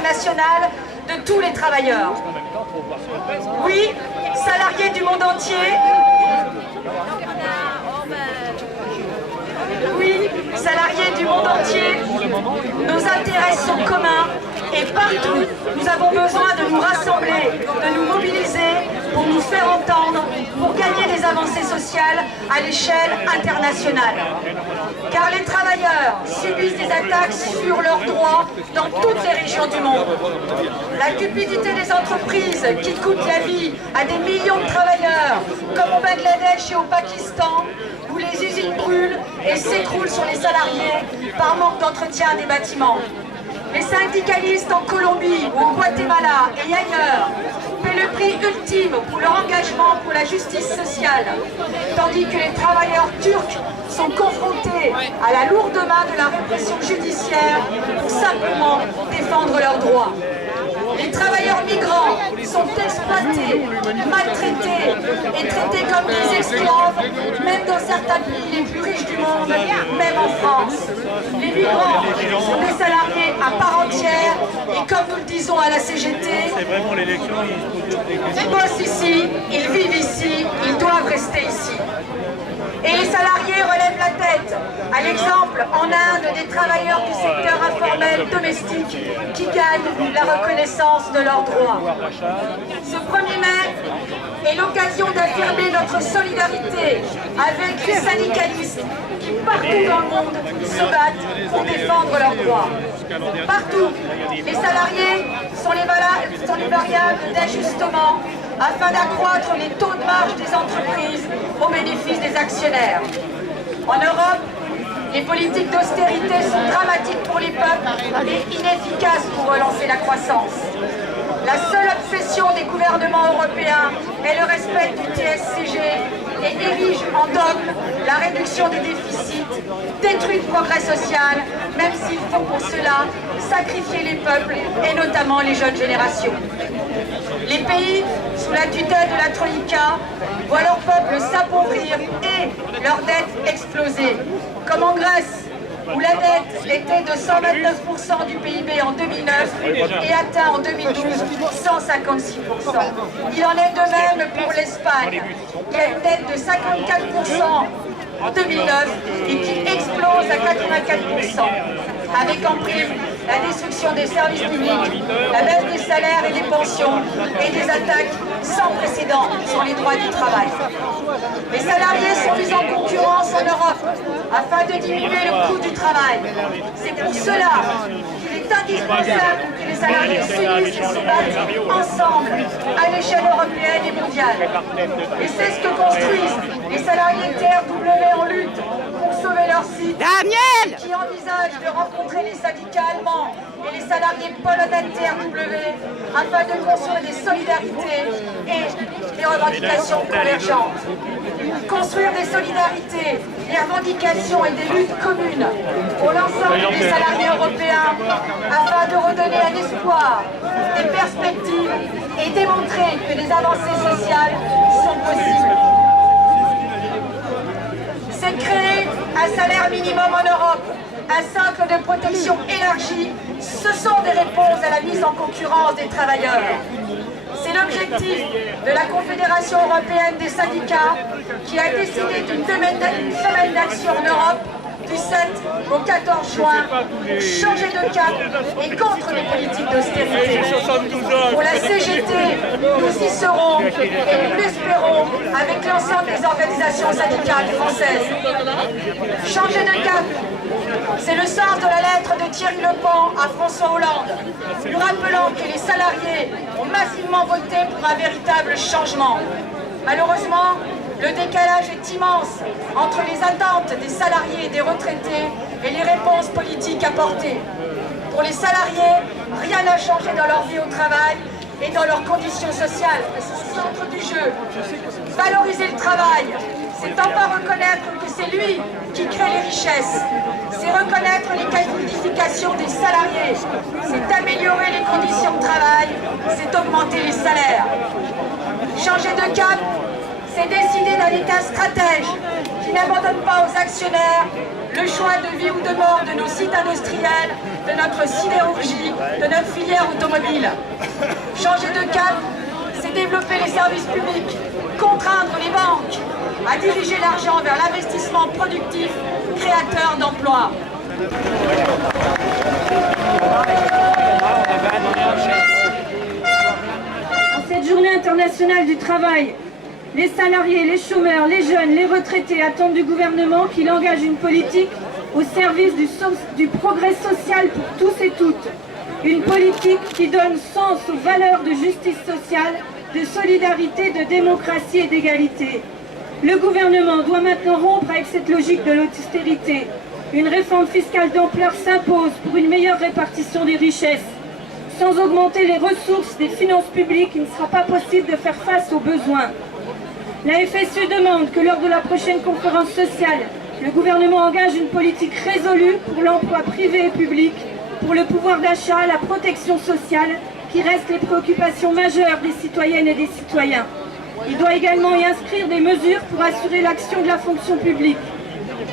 internationale de tous les travailleurs. Oui, salariés du monde entier. Oui, salariés du monde entier, nos intérêts sont communs et partout, nous avons besoin de nous rassembler, de nous mobiliser pour nous faire entendre, pour gagner des avancées sociales à l'échelle internationale. Car les travailleurs subissent des attaques sur leurs droits dans toutes les régions du monde. La cupidité des entreprises qui coûtent la vie à des millions de travailleurs, comme au Bangladesh et au Pakistan, où les usines brûlent et s'écroulent sur les salariés par manque d'entretien des bâtiments. Les syndicalistes en Colombie ou au Guatemala et ailleurs paient le prix ultime pour leur engagement pour la justice sociale, tandis que les travailleurs turcs sont confrontés à la lourde main de la répression judiciaire pour simplement défendre leurs droits. Les travailleurs migrants sont exploités, maltraités et traités comme des esclaves, même dans certains pays les plus riches du monde, même en France. Les migrants sont des salariés à part entière et comme nous le disons à la CGT, ils bossent ici, ils vivent ici, ils doivent rester ici. Et les salariés relèvent la tête, à l'exemple en Inde des travailleurs du secteur informel domestique qui gagnent la reconnaissance de leurs droits. Ce 1er mai est l'occasion d'affirmer notre solidarité avec les syndicalistes qui partout dans le monde se battent pour défendre leurs droits. Partout, les salariés sont les variables d'ajustement afin d'accroître les taux de marge des entreprises au bénéfice des actionnaires. En Europe, les politiques d'austérité sont dramatiques pour les peuples et inefficaces pour relancer la croissance. La seule obsession des gouvernements européens est le respect du TSCG et érige en dogme la réduction des déficits, détruit le progrès social, même s'il faut pour cela sacrifier les peuples et notamment les jeunes générations. Les pays sous la tutelle de la Troïka voient leur peuple s'appauvrir et leur dette exploser, comme en Grèce, où la dette était de 129% du PIB en 2009 et atteint en 2012 156%. Il en est de même pour l'Espagne, qui a une dette de 54% en 2009 et qui explose à 84%, avec en prime la destruction des services publics, la baisse des salaires et des pensions et des attaques sans précédent sur les droits du travail. Les salariés sont mis en concurrence en Europe afin de diminuer le coût du travail. C'est pour cela qu'il est indispensable que les salariés s'unissent et se battent ensemble à l'échelle européenne et mondiale. Et c'est ce que construisent les salariés TRW en lutte pour sauver leur site, qui envisagent de rencontrer les syndicats allemands et les salariés polonais de TRW afin de construire des solidarités et des revendications convergentes. Construire des solidarités, des revendications et des luttes communes pour l'ensemble des salariés européens afin de redonner un espoir, des perspectives et démontrer que les avancées sociales sont possibles. C'est créer un salaire minimum en Europe, un socle de protection élargi. Ce sont des réponses à la mise en concurrence des travailleurs. C'est l'objectif de la Confédération européenne des syndicats qui a décidé d'une semaine d'action en Europe du 7 au 14 juin pour changer de cap et contre les politiques d'austérité. Pour la CGT, nous y serons et nous l'espérons avec l'ensemble des organisations syndicales françaises. Changer de cap, c'est le sens de la lettre de Thierry Lepan à François Hollande, nous rappelant que les salariés ont massivement voté pour un véritable changement. Malheureusement, le décalage est immense entre les attentes des salariés et des retraités et les réponses politiques apportées. Pour les salariés, rien n'a changé dans leur vie au travail et dans leurs conditions sociales. C'est au centre du jeu. Valoriser le travail, c'est enfin reconnaître que c'est lui qui crée les richesses. C'est reconnaître les qualifications des salariés. C'est améliorer les conditions de travail. C'est augmenter les salaires. Changer de cap, c'est décider d'un État stratège qui qui n'abandonne pas aux actionnaires le choix de vie ou de mort de nos sites industriels, de notre sidérurgie, de notre filière automobile. Changer de cap, c'est développer les services publics, contraindre les banques à diriger l'argent vers l'investissement productif, créateur d'emplois. En cette journée internationale du travail, les salariés, les chômeurs, les jeunes, les retraités attendent du gouvernement qu'il engage une politique au service du progrès social pour tous et toutes. Une politique qui donne sens aux valeurs de justice sociale, de solidarité, de démocratie et d'égalité. Le gouvernement doit maintenant rompre avec cette logique de l'austérité. Une réforme fiscale d'ampleur s'impose pour une meilleure répartition des richesses. Sans augmenter les ressources des finances publiques, il ne sera pas possible de faire face aux besoins. La FSU demande que lors de la prochaine conférence sociale, le gouvernement engage une politique résolue pour l'emploi privé et public, pour le pouvoir d'achat, la protection sociale, qui restent les préoccupations majeures des citoyennes et des citoyens. Il doit également y inscrire des mesures pour assurer l'action de la fonction publique.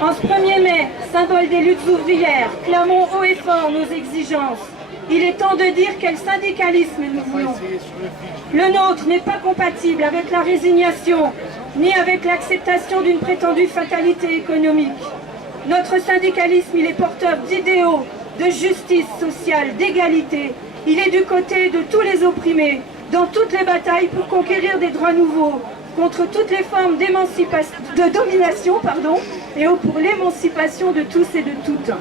En ce 1er mai, symbole des luttes ouvrières, clamons haut et fort nos exigences. Il est temps de dire quel syndicalisme nous voulons. Le nôtre n'est pas compatible avec la résignation, ni avec l'acceptation d'une prétendue fatalité économique. Notre syndicalisme, il est porteur d'idéaux, de justice sociale, d'égalité. Il est du côté de tous les opprimés, dans toutes les batailles pour conquérir des droits nouveaux, contre toutes les formes de domination, et pour l'émancipation de tous et de toutes.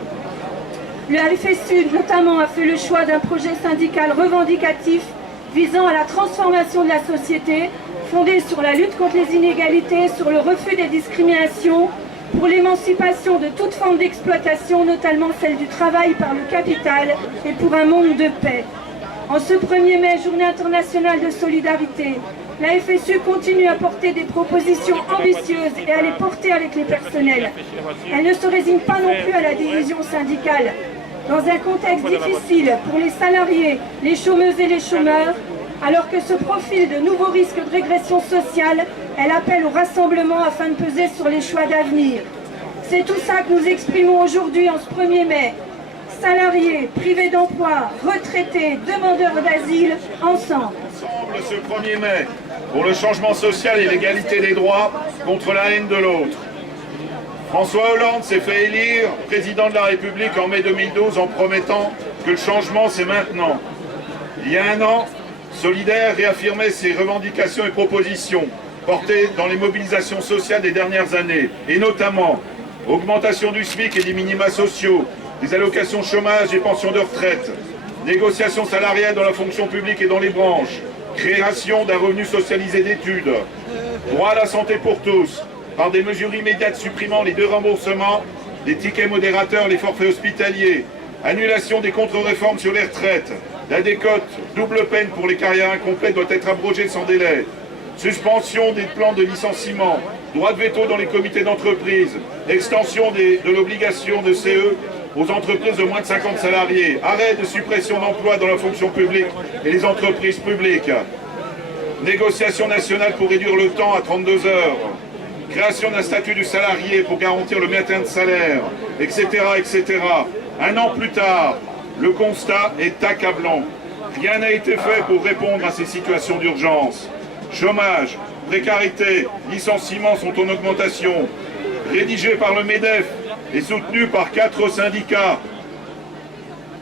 Le FSU notamment a fait le choix d'un projet syndical revendicatif visant à la transformation de la société, fondé sur la lutte contre les inégalités, sur le refus des discriminations, pour l'émancipation de toute forme d'exploitation, notamment celle du travail par le capital, et pour un monde de paix. En ce 1er mai, journée internationale de solidarité, la FSU continue à porter des propositions ambitieuses et à les porter avec les personnels. Elle ne se résigne pas non plus à la division syndicale. Dans un contexte difficile pour les salariés, les chômeuses et les chômeurs, alors que se profilent de nouveaux risques de régression sociale, elle appelle au rassemblement afin de peser sur les choix d'avenir. C'est tout ça que nous exprimons aujourd'hui en ce 1er mai. Salariés, privés d'emploi, retraités, demandeurs d'asile, ensemble. Ensemble ce 1er mai, pour le changement social et l'égalité des droits contre la haine de l'autre. François Hollande s'est fait élire président de la République en mai 2012 en promettant que le changement c'est maintenant. Il y a un an, Solidaire réaffirmait ses revendications et propositions portées dans les mobilisations sociales des dernières années, et notamment augmentation du SMIC et des minima sociaux, des allocations chômage et pensions de retraite, négociations salariales dans la fonction publique et dans les branches, création d'un revenu socialisé d'études, droit à la santé pour tous, par des mesures immédiates supprimant les 2 remboursements, les tickets modérateurs, les forfaits hospitaliers, annulation des contre-réformes sur les retraites, la décote, double peine pour les carrières incomplètes doit être abrogée sans délai, suspension des plans de licenciement, droit de veto dans les comités d'entreprise, extension de l'obligation de CE aux entreprises de moins de 50 salariés, arrêt de suppression d'emplois dans la fonction publique et les entreprises publiques, négociation nationale pour réduire le temps à 32 heures, création d'un statut du salarié pour garantir le maintien de salaire, etc., etc. Un an plus tard, le constat est accablant. Rien n'a été fait pour répondre à ces situations d'urgence. Chômage, précarité, licenciements sont en augmentation. Rédigé par le MEDEF et soutenu par 4 syndicats,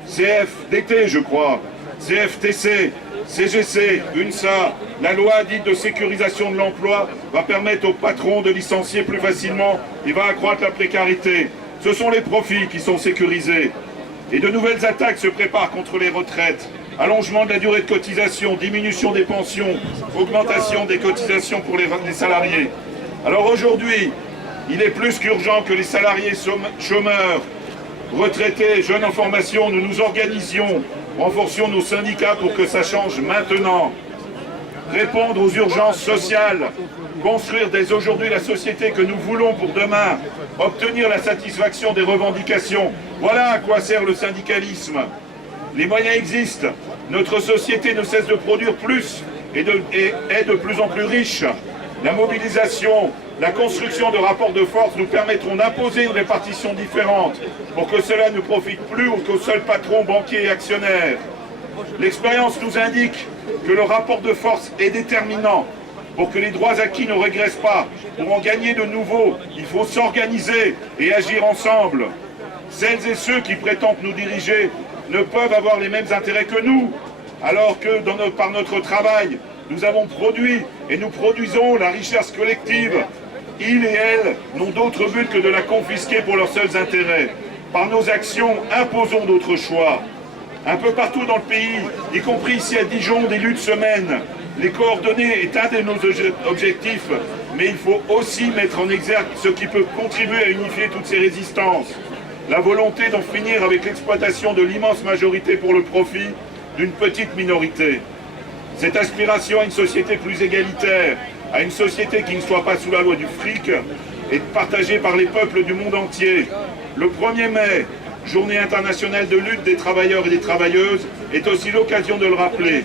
CFDT je crois, CFTC, CGC, UNSA, la loi dite de sécurisation de l'emploi va permettre aux patrons de licencier plus facilement et va accroître la précarité. Ce sont les profits qui sont sécurisés. Et de nouvelles attaques se préparent contre les retraites. Allongement de la durée de cotisation, diminution des pensions, augmentation des cotisations pour les salariés. Alors aujourd'hui, il est plus qu'urgent que les salariés chômeurs, retraités, jeunes en formation, nous nous organisions, renforcions nos syndicats pour que ça change maintenant. Répondre aux urgences sociales, construire dès aujourd'hui la société que nous voulons pour demain, obtenir la satisfaction des revendications. Voilà à quoi sert le syndicalisme. Les moyens existent. Notre société ne cesse de produire plus et est de plus en plus riche. La mobilisation La construction de rapports de force nous permettront d'imposer une répartition différente pour que cela ne profite plus qu'aux seuls patrons, banquiers et actionnaires. L'expérience nous indique que le rapport de force est déterminant. Pour que les droits acquis ne régressent pas, pour en gagner de nouveaux, il faut s'organiser et agir ensemble. Celles et ceux qui prétendent nous diriger ne peuvent avoir les mêmes intérêts que nous, alors que par notre travail, nous avons produit et nous produisons la richesse collective. Ils et elles n'ont d'autre but que de la confisquer pour leurs seuls intérêts. Par nos actions, imposons d'autres choix. Un peu partout dans le pays, y compris ici à Dijon, des luttes se mènent. Les coordonnées est un de nos objectifs, mais il faut aussi mettre en exergue ce qui peut contribuer à unifier toutes ces résistances. La volonté d'en finir avec l'exploitation de l'immense majorité pour le profit d'une petite minorité. Cette aspiration à une société plus égalitaire, à une société qui ne soit pas sous la loi du fric, est partagée par les peuples du monde entier. Le 1er mai, journée internationale de lutte des travailleurs et des travailleuses, est aussi l'occasion de le rappeler.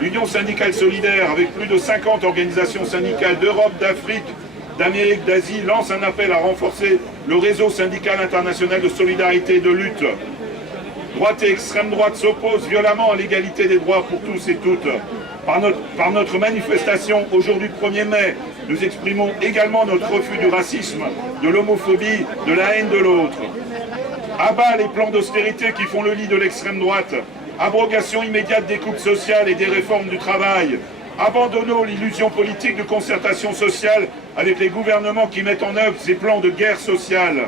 L'Union syndicale solidaire, avec plus de 50 organisations syndicales d'Europe, d'Afrique, d'Amérique, d'Asie, lance un appel à renforcer le réseau syndical international de solidarité et de lutte. Droite et extrême droite s'opposent violemment à l'égalité des droits pour tous et toutes. Par notre manifestation, aujourd'hui 1er mai, nous exprimons également notre refus du racisme, de l'homophobie, de la haine de l'autre. À bas les plans d'austérité qui font le lit de l'extrême droite. Abrogation immédiate des coupes sociales et des réformes du travail. Abandonnons l'illusion politique de concertation sociale avec les gouvernements qui mettent en œuvre ces plans de guerre sociale.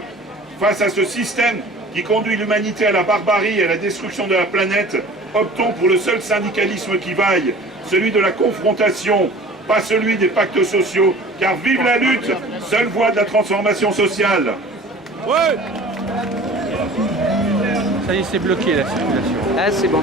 Face à ce système qui conduit l'humanité à la barbarie et à la destruction de la planète, optons pour le seul syndicalisme qui vaille, celui de la confrontation, pas celui des pactes sociaux, car vive la lutte, seule voie de la transformation sociale. Ouais. Ça y est, c'est bloqué la circulation. Ah, c'est bon.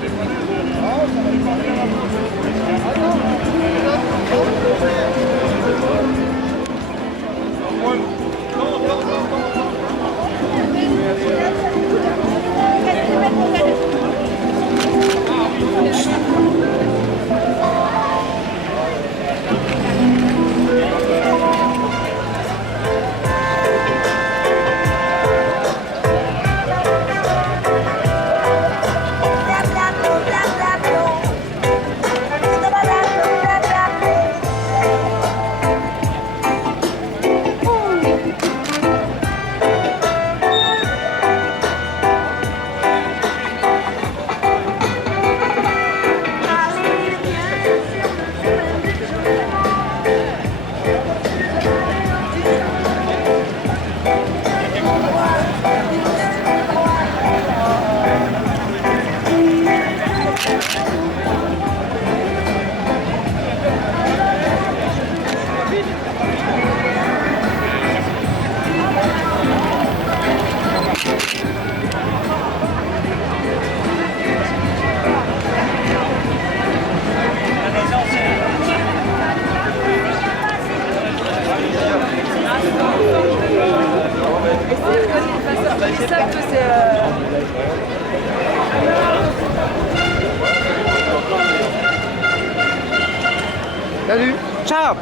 Salut. Ciao.